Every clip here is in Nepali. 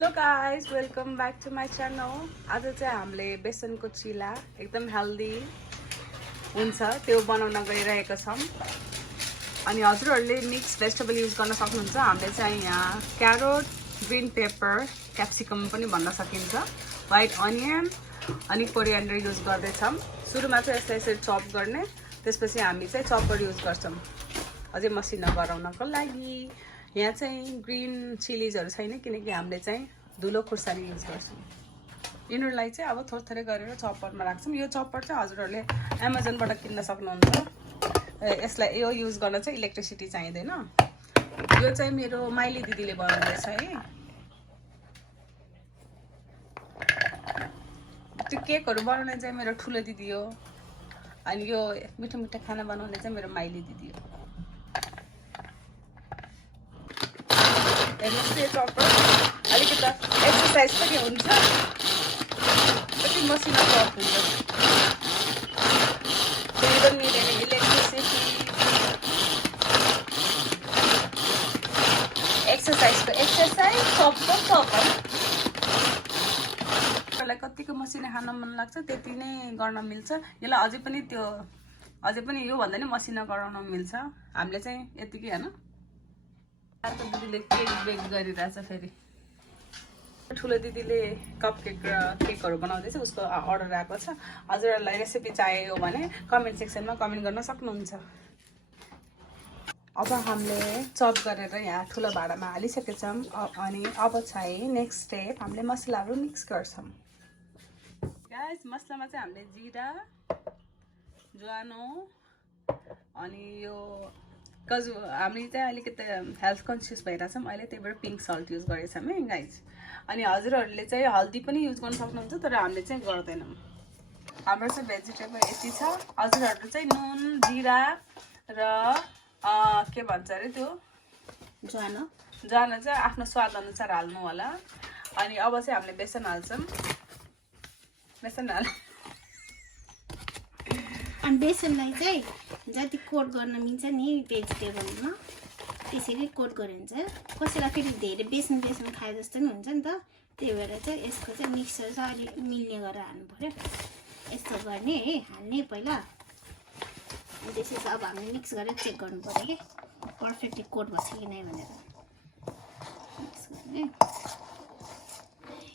Hello guys, welcome back to my channel. आज चाहिँ हामीले बेसनको चिला एकदम हेल्दी हुन्छ त्यो बनाउन गइरहेका छौं। अनि हजुरहरूले मिक्स भेजिटेबल युज गर्न सक्नुहुन्छ। हामीले चाहिँ यहाँ क्यारोट, ग्रीन पेपर, क्याप्सिकम पनि भन्न सकिन्छ, व्हाइट अनियन अनि कोरिएन्डर युज गर्दै छौं। सुरुमा चाहिँ यसलाई यसरी चप गर्ने, त्यसपछि हामी चाहिँ चपर युज गर्छौं अझै मसिनो गराउनको लागि। यहाँ चाहिँ ग्रीन चिलीजहरु छैन किनकि हामीले चाहिँ धुलो खुर्सानी युज गर्छौं। यिनीहरुलाई चाहिँ अब थोरै गरेर चपरमा राख्छौं। यो चपर चाहिँ हजुरहरूले अमेजनबाट किन्न सक्नुहुन्छ। यसलाई यो युज गर्न चाहिँ इलेक्ट्रिसिटी चाहिँदैन। यो चाहिँ मेरो माइली दिदीले बनाउँदैछ है। त्यो केकहरु बनाउने चाहिँ मेरो ठुलो दिदी हो अनि यो मिठो मिठो खाना बनाउने चाहिँ मेरो माइली दिदी हो। हेर्नुस् यो चपर अलिकति एक्सरसाइज पनि हुन्छ, कति मसिनो चप हुन्छ। You don't need any electricity. Exercise चपको चप। मलाई कतिको मसिनो खान मन लाग्छ त्यति नै गर्न मिल्छ। यसलाई अझै पनि यो भन्दा नि मसिनो गराउन मिल्छ। हामीले चाहिँ यतिकै हैन। अर्को दिदीले केक बेक गरिरहेछ फेरि। ठुलो दिदीले कपकेक र केकहरु बनाउँदैछ, उसको अर्डर आएको छ। हजुरहरुलाई रेसिपी चाहियो भने कमेन्ट सेक्सनमा कमेन्ट गर्न सक्नुहुन्छ। अब हामीले चप गरेर यहाँ ठुलो भाडामा हालिसकेछौं अनि अब चाहिँ नेक्स्ट स्टेप हामीले मसलाहरु मिक्स गर्छौं। गाइस मसलामा चाहिँ हामीले जीरा, ज्वानो अनि यो कजु, हामी चाहिँ अलिकति हेल्थ कन्सियस भइराछौं अहिले, त्यही भएर पिंक सल्ट युज गरेछौं है गाइस। अनि हजुरहरूले चाहिँ हल्दी पनि युज गर्न सक्नुहुन्छ, तर हामीले चाहिँ गर्दैनौं। हाम्रो चाहिँ भेजिटेबल यति छ। हजुरहरूले चाहिँ नुन, जीरा र के भन्छ रे त्यो ज्वानो चाहिँ आफ्नो स्वाद अनुसार हाल्नु होला। अनि अब चाहिँ हामीले बेसन हाल्छौं। अनि बेसनलाई चाहिँ जति कोट गर्न मिल्छ नि भेजिटेबलमा त्यसरी कोट गरिन्छ। कसैलाई फेरि धेरै बेसन खाए जस्तो नि हुन्छ नि त, त्यही भएर चाहिँ यसको चाहिँ मिक्सर चाहिँ अलि मिल्ने गरेर हाल्नु पर्यो। यस्तो गर्ने है, हाल्ने पहिला अनि त्यसपछि अब हामीले मिक्स गरेर चेक गर्नु पर्यो कि पर्फेक्टली कोट भएको छ कि नै भनेर मिक्स गर्ने।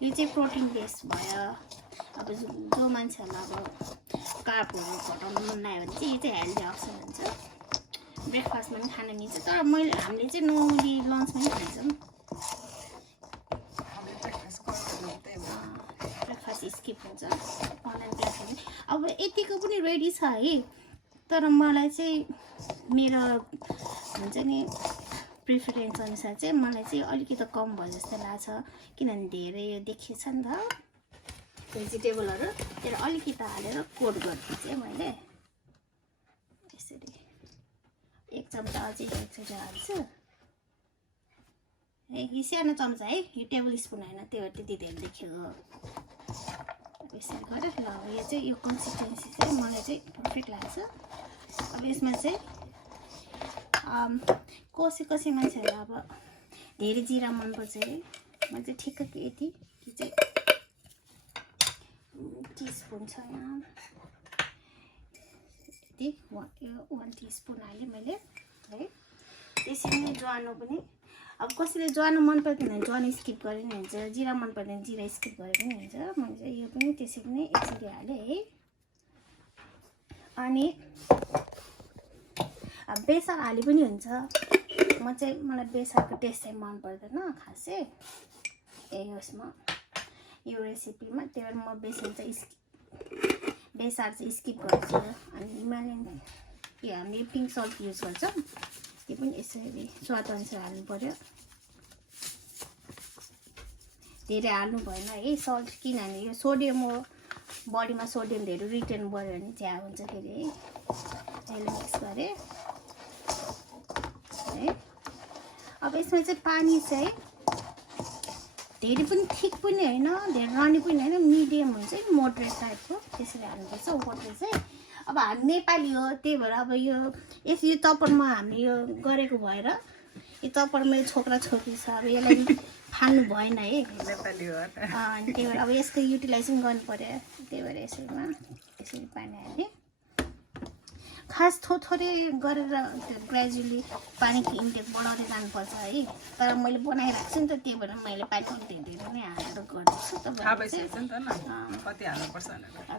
यो चाहिँ प्रोटिन बेस भयो। अब जो मान्छेहरूलाई अब कार्बहरु घटाउन मन लाग्यो भने चाहिँ यो चाहिँ हेल्दी अप्सन हुन्छ। ब्रेकफास्टमा पनि खान मिल्छ, तर हामीले चाहिँ नर्मली लन्चमा पनि खान्छौँ। ब्रेकफास्ट स्किप हुन्छ अनलाइन प्लेटफर्म। अब यतिको पनि रेडी छ है, तर मलाई चाहिँ मेरो हुन्छ नि प्रिफरेन्स अनुसार चाहिँ मलाई चाहिँ अलिकति कम भयो जस्तो लाग्छ, किनभने धेरै यो देखिएछ नि त भेजिटेबलहरु। त्यसले अलिकति हालेर कोट गरिदिन्छु है मैले यसरी। एक चम्चा अझै एकचोटि हाल्छु है। यो सानो चम्चा है, यो टेबल स्पुन हैन, त्यो त्यति धेरै देखेको। यसरी गरेर ल यो चाहिँ यो कन्सिस्टेन्सी चाहिँ मलाई चाहिँ पर्फेक्ट लाग्छ। अब यसमा चाहिँ कसै मान्छेहरुलाई अब धेरै जिरा मन पर्छ है, म चाहिँ ठिक्कको यति चाहिँ टीस्पून छ यहाँ, यति 1 टीस्पून हालेँ मैले है। त्यसरी नै ज्वानो पनि, अब कसैले ज्वानो मन पर्दैन भने ज्वानो स्किप गरे पनि हुन्छ, जिरा मन पर्दैन जिरा स्किप गरे पनि हुन्छ। मैले चाहिँ यो पनि त्यसरी नै एकचोटि हालेँ है। अनि अब बेसन हाले पनि हुन्छ। मलाई बेसनको टेस्ट चाहिँ मन पर्दैन खासै यसमा यो रेसिपीमा, त्यही भएर म बेसन चाहिँ स्किप गर्छु। अनि हिमालयन यो हामीले पिंक सल्ट युज गर्छौँ, त्यो पनि यसरी स्वाद अनुसार हाल्नु पर्यो। धेरै हाल्नु भएन है सल्ट, किनभने यो सोडियम हो, बडीमा सोडियम धेरै रिटेन भयो भने चाहिँ हुन्छ फेरि है। अहिले मिक्स गरेँ है। अब यसमा चाहिँ पानी चाहिँ धेरै पनि थिक पनि हैन, धेरै रनी पनि हैन, मिडियम हुन्छ नि मोडरेट टाइपको, त्यसरी हाल्नुपर्छ वाटर चाहिँ। अब हामी नेपाली हो त्यही भएर अब यो चपरमा हामीले यो गरेको भएर यो तपर मेरो छोरा छोरी छ अब यसलाई फाल्नु भएन है नेपाली हो अनि त्यही भएर अब यसको युटिलाइजेसन गर्नु पर्यो त्यही भएर यसरी पानी हालेँ खास थोरै गरेर ग्रेजुअली पानीको इन्टेक बढाउँदै जानुपर्छ है तर मैले बनाइरहेको छु नि त त्यही भएर मैले पानी धेरै नै हालेर गर्दैछु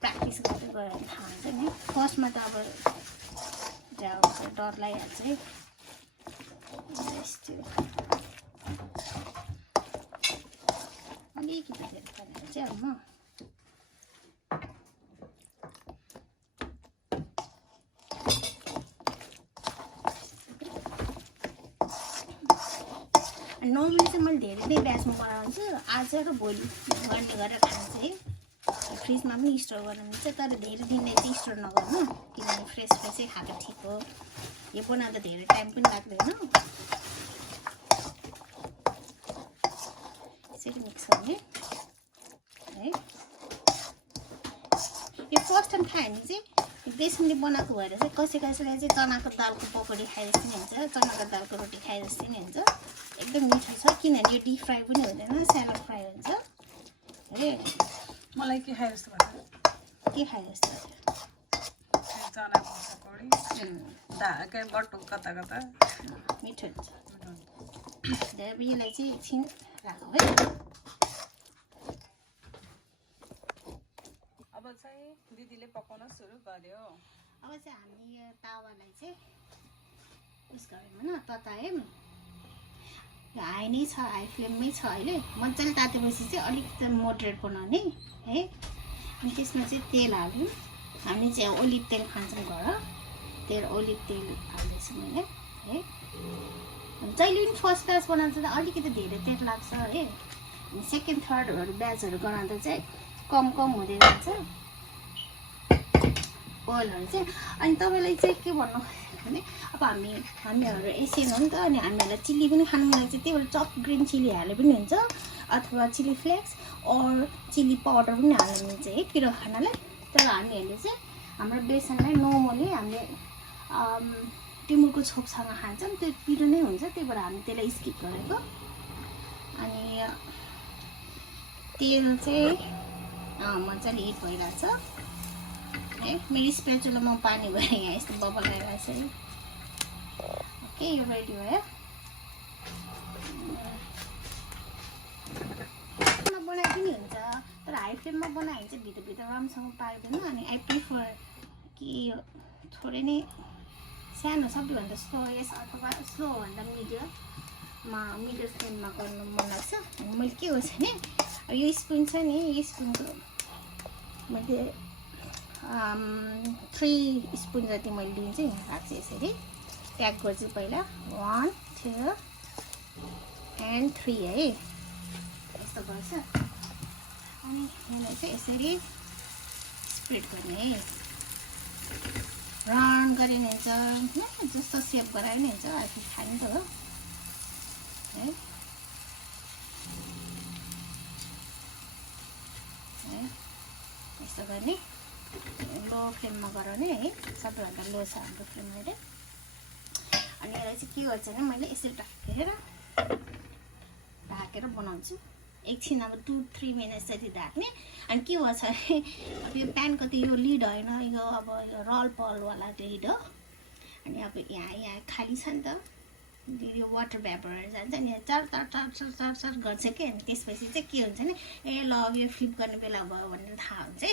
प्र्याक्टिस गर्दै गयो भने थाहा हुन्छ नि फर्स्टमा त अब डर लागिहाल्छ है अलिकति धेरै पानी चाहिँ अब म नर्मली चाहिँ मैले धेरै नै ब्याचमा बनाउँछु आज र भोलि गर्ने गरेर खान्छु है फ्रिजमा पनि स्टोर गर्नु मिल्छ तर धेरै दिनले चाहिँ स्टोर नगर्नु किनभने फ्रेसै खाएको ठिक हो यो बनाउँदा धेरै टाइम पनि लाग्दैन यसरी मिक्स गर्ने है यो फर्स्ट टाइम खायो भने चाहिँ बेसनले बनाएको भएर चाहिँ कसैले चाहिँ चनाको दालको पकौडी खाए जस्तै नै हुन्छ चनाको दालको रोटी खाए जस्तै नै हुन्छ एकदम मिठो छ किनभने यो डिप फ्राई पनि हुँदैन स्यालो फ्राई हुन्छ है मलाई के खाए जस्तो लाग्छ के खाए जस्तो चनाको पकौडी दाके बटु कता मिठो हुन्छ यसलाई चाहिँ एकछिन राखौँ है अब चाहिँ दिदीले पकाउन सुरु गर्यो अब चाहिँ हामी यो तावालाई चाहिँ उस गऱ्यौँ होइन ततायौँ हाई नै छ हाई फ्लेममै छ अहिले मजाले तातेपछि चाहिँ अलिकति मोडरेट बनाउने है अनि त्यसमा चाहिँ तेल हाल्यौँ हामी चाहिँ ओलिभ तेल खान्छौँ घर ओलिभ तेल हाल्दैछु मैले है जहिले पनि फर्स्ट ब्याच बनाउँदा चाहिँ अलिकति धेरै तेल लाग्छ है अनि सेकेन्ड थर्डहरू ब्याचहरू गराउँदा चाहिँ कम हुँदै जान्छ ओइलहरू चाहिँ अनि तपाईँलाई चाहिँ के भन्नु भने अब हामीहरू एसियन हो नि त अनि हामीहरूलाई चिल्ली पनि खानु मन लाग्छ त्यही भएर चप ग्रिन चिल्ली हाले पनि हुन्छ अथवा चिल्ली फ्लेक्स अर चिल्ली पाउडर पनि हाल्नु मिल्छ है पिरो खानालाई तर हामीहरूले चाहिँ हाम्रो बेसनलाई नर्मली हामीले टिमुरको छोपसँग खान्छौँ त्यो पिरो नै हुन्छ त्यही भएर हामी त्यसलाई स्किप गरेको अनि तेल चाहिँ मजाले हिट भइरहेछ है मेरो स्प्याचुलामा पानी भएर यहाँ यस्तो बबल आइरहेछ है ओके यो रेडी भयो बनाए पनि हुन्छ तर हाई फ्लेममा बनायो भने चाहिँ भित्र राम्रोसँग पाक्दैन अनि आई प्रिफर कि थोरै नै सानो सबैभन्दा स्लो यस अथवा स्लोभन्दा मिडियम फ्लेममा गर्नु मन लाग्छ अनि मैले के गर्छु भने यो स्पुन छ नि यो स्पुनको मैले 3 स्पुन जति मैले लिन्छु यहाँ राख्छु यसरी प्याक गर्छु पहिला 1 2 and 3 है यस्तो गर्छ अनि यसलाई चाहिँ यसरी स्प्रेड गर्ने राउन्ड गरे नि हुन्छ जस्तो सेप गराए नि हुन्छ आफै खाने त हो है यस्तो गर्ने लो फ्लेममा गराउने है सबैभन्दा लो छ हाम्रो फ्लेम अहिले अनि यसलाई चाहिँ के गर्छ भने मैले यसरी ढाकेर बनाउँछु एकछिन अब 2-3 मिनट जति ढाक्ने अनि के भन्छ भने अब यो प्यानको त यो लिड होइन यो अब यो रल पलवाला लिड हो अनि अब यहाँ खाली छ नि त यो वाटर भ्यापरहरू जान्छ अनि यहाँ चर गर्छ कि अनि त्यसपछि चाहिँ के हुन्छ नि ए ल अब यो फ्लिप गर्ने बेला भयो भनेर थाहा हुन्छ है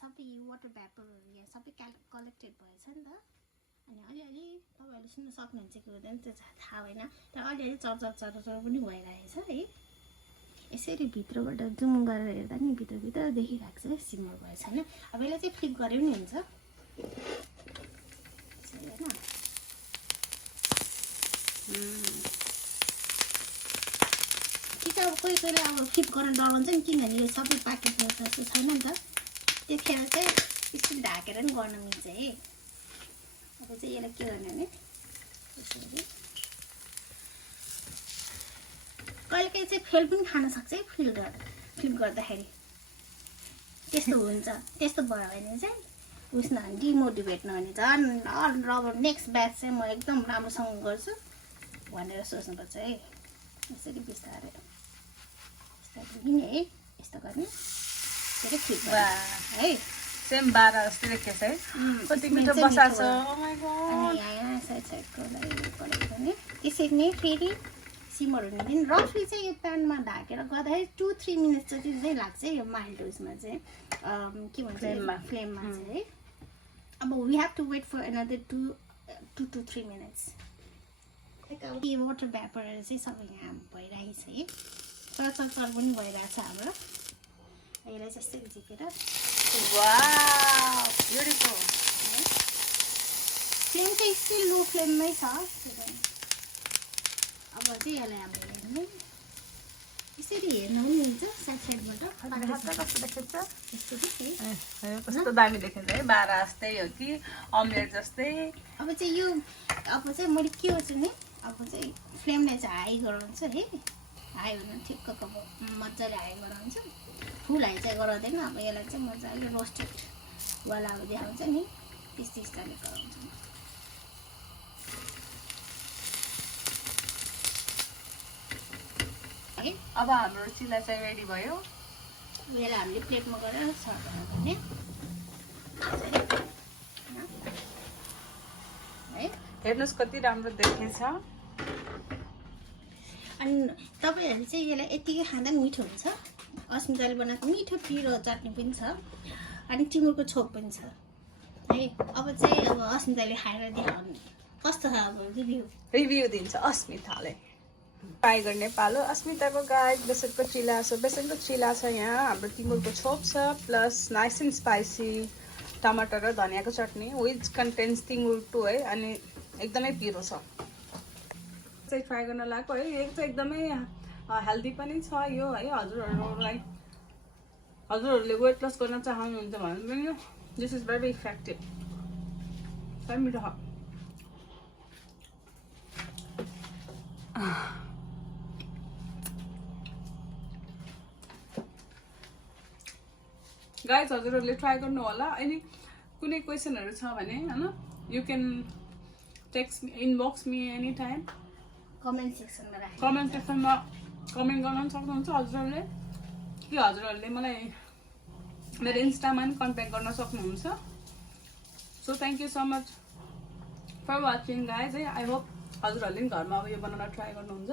सबै यो वाटर भ्यापरहरू यहाँ सबै कलेक्टेड भएछ नि त अनि अलिअलि तपाईँहरूले सुन्न सक्नुहुन्छ कि हुँदैन त्यो थाहा भएन तर अलिअलि चर पनि भइरहेछ है यसरी भित्रबाट जुम गरेर हेर्दा नि भित्र देखिरहेको छ सिमर भएछ होइन अब यसलाई चाहिँ फ्लिप गरे पनि हुन्छ होइन कि त अब कोही अब फ्लिप गर्न डराउँछ नि किनभने यो सबै प्याकेट जस्तो छैन नि त त्यतिखेर चाहिँ यसरी ढाकेर पनि गर्न मिल्छ है अब चाहिँ यसलाई के गर्ने भने यसरी कहिलेकाहीँ चाहिँ फेल पनि खान सक्छ है फ्लिप गर्दाखेरि त्यस्तो हुन्छ त्यस्तो भयो भने चाहिँ उसमा डिमोटिभेट नहुने झन् अब नेक्स्ट ब्याच चाहिँ म एकदम राम्रोसँग गर्छु भनेर सोच्नुपर्छ है। यसरी बिस्तारै बिस्तारै है यस्तो गर्ने फेरि फ्लिप है। सेम 12 जस्तै देखिएछ है। कति मिठो बसाएको छ। Oh my God. यहाँ साइड साइडको भने यसरी नै फेरि सिमर हुने दिन रफली चाहिँ यो प्यानमा ढाकेर गर्दाखेरि 2-3 मिनट जति चाहिँ लाग्छ यो माइल्ड उसमा चाहिँ के भन्छ फ्लेममा चाहिँ है। अब we have to wait for another 2 to 3 minutes। यो वाटर भ्यापरहरू चाहिँ सबै यहाँ भइरहेको छ है। चर पनि भइरहेछ हाम्रो। यसलाई चाहिँ यसरी झिकेर वाउ ब्युटिफुल। फ्लेम चाहिँ स्टिल लो फ्लेममै छ। अब चाहिँ यसलाई हामीले हेर्नु यसरी हेर्नु पनि हुन्छ साइड साइडबाट कस्तो देखिन्छ। यस्तो चाहिँ कस्तो दामी देखिन्छ है। 12 जस्तै हो कि अमलेट जस्तै। अब चाहिँ यो अब चाहिँ मैले के गर्छु नि अब चाहिँ फ्लेमलाई चाहिँ हाई गराउँछु है। हाई हुनु ठिक्कको मजाले हाई गराउँछु। फुल हाई चाहिँ गराउँदैन। अब यसलाई चाहिँ मजाले रोस्टेड वाला अब देखाउँछ नि त्यस्तै स्टाइलले गराउँछु। अब हाम्रो चिला चाहिँ रेडी भयो। यसलाई हामीले प्लेटमा गरेर सर्भ गर्ने है। हेर्नुहोस् कति राम्रो देखिन्छ। अनि तपाईँहरूले चाहिँ यसलाई यतिकै खाँदा पनि मिठो हुन्छ। अस्मिताले बनाएको मिठो पिरो चटनी पनि छ अनि टिमुरको छोप पनि छ है। अब चाहिँ अब अस्मिताले खाएर देखाउनु कस्तो छ अब रिभ्यू दिन्छ अस्मिताले। ट्राई गर्ने पालो अस्मिताको गाइड बेसनको चिला छ। बेसनको चिला छ यहाँ। हाम्रो टिमुरको छोप छ प्लस नाइस एन्ड स्पाइसी टमाटर र धनियाँको चटनी विच कन्टेन्स टिमुर टु है। अनि एकदमै पिरो छ चाहिँ ट्राई गर्न लागेको है। यो चाहिँ एकदमै हेल्दी पनि छ यो है। हजुरहरूले वेट लस गर्न चाहनुहुन्छ भने पनि this is very effective. very मिठो छ। गाइज हजुरहरूले ट्राई गर्नु होला। अनि कुनै क्वेसनहरू छ भने हैन you can text me inbox me any time. Comment सेक्सनमा राख्नु कमेन्ट सेक्सनमा कमेन्ट गर्न पनि सक्नुहुन्छ हजुरहरूले कि हजुरहरूले मलाई मेरो इन्स्टामा पनि कन्ट्याक्ट गर्न सक्नुहुन्छ। So thank you so much for watching guys है। आई होप हजुरहरूले पनि घरमा अब यो बनाउन ट्राई गर्नुहुन्छ।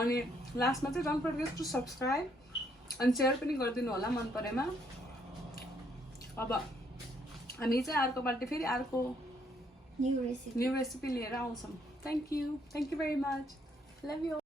अनि लास्टमा चाहिँ डोन्ट फर्गेट टु सब्सक्राइब अनि सेयर पनि गरिदिनु होला मन परेमा। अब हामी चाहिँ अर्कोपल्ट फेरि अर्को न्यू रेसिपी लिएर आउँछौँ। Thank you very much. Love you.